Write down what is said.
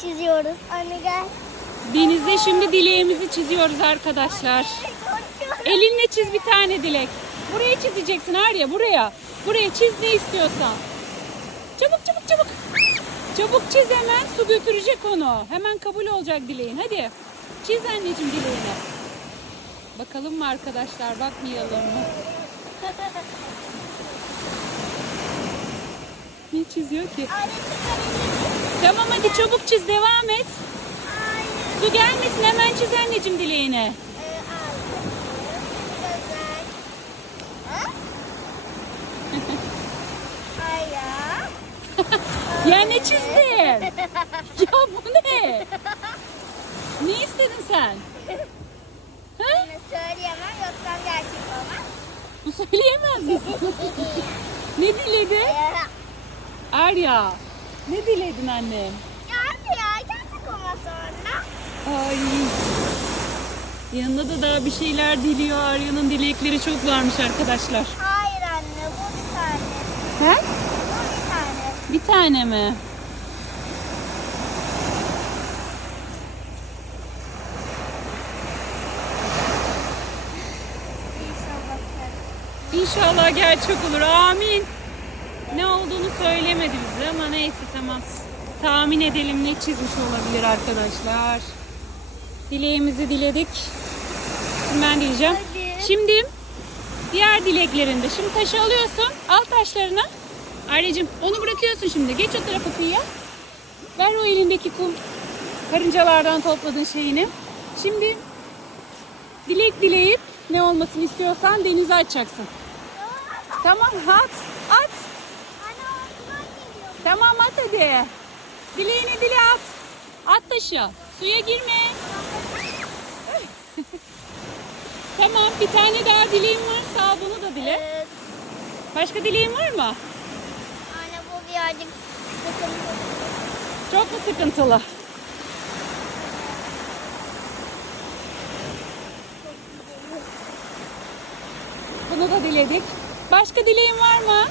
çiziyoruz. Anne gel. Denizde şimdi dileğimizi çiziyoruz arkadaşlar. Elinle çiz bir tane dilek. Buraya çizeceksin Arya buraya. Buraya çiz ne istiyorsan. Çabuk çabuk çabuk. Çabuk çiz hemen su götürecek onu. Hemen kabul olacak dileğin hadi. Çiz anneciğim dileğini. Bakalım mı arkadaşlar bakmayalım mı? Ne çiziyor ki? Anne Tamam hadi çabuk çiz devam et. Hayır. Su gelmesin hemen çiz anneciğim dileğini. Ee. Ya ne çizdin? ya bu ne? Ne istedin sen? Ha? Söyleyemem yoksa gerçek olmaz. Bu söyleyemez misin? ne diledin? Ee, Arya. Ne diledin annem? Geldi ya gerçek olmaz sonra. Ay. Yanında da daha bir şeyler diliyor. Arya'nın dilekleri çok varmış arkadaşlar. Hayır anne bu bir tane. He? Bu bir tane. Bir tane mi? İnşallah gerçek olur. Amin. Söylemedi bize ama neyse tamam. Tahmin edelim ne çizmiş olabilir arkadaşlar. Dileğimizi diledik. Şimdi ben dileyeceğim. Hadi. Şimdi diğer dileklerinde. Şimdi taşı alıyorsun. Al taşlarını. Ayrıcığım onu bırakıyorsun şimdi. Geç o tarafa kıyıya. Ver o elindeki kum. Karıncalardan topladığın şeyini. Şimdi dilek dileyip ne olmasını istiyorsan denize açacaksın. Tamam at. At. Tamam at hadi. Dileğini dile at. At taşı. Suya girme. Tamam bir tane daha dileğin varsa al bunu da dile. Ee, Başka dileğin var mı? anne bu birazcık sıkıntı. Çok mu sıkıntılı? Bunu da diledik. Başka dileğin var mı?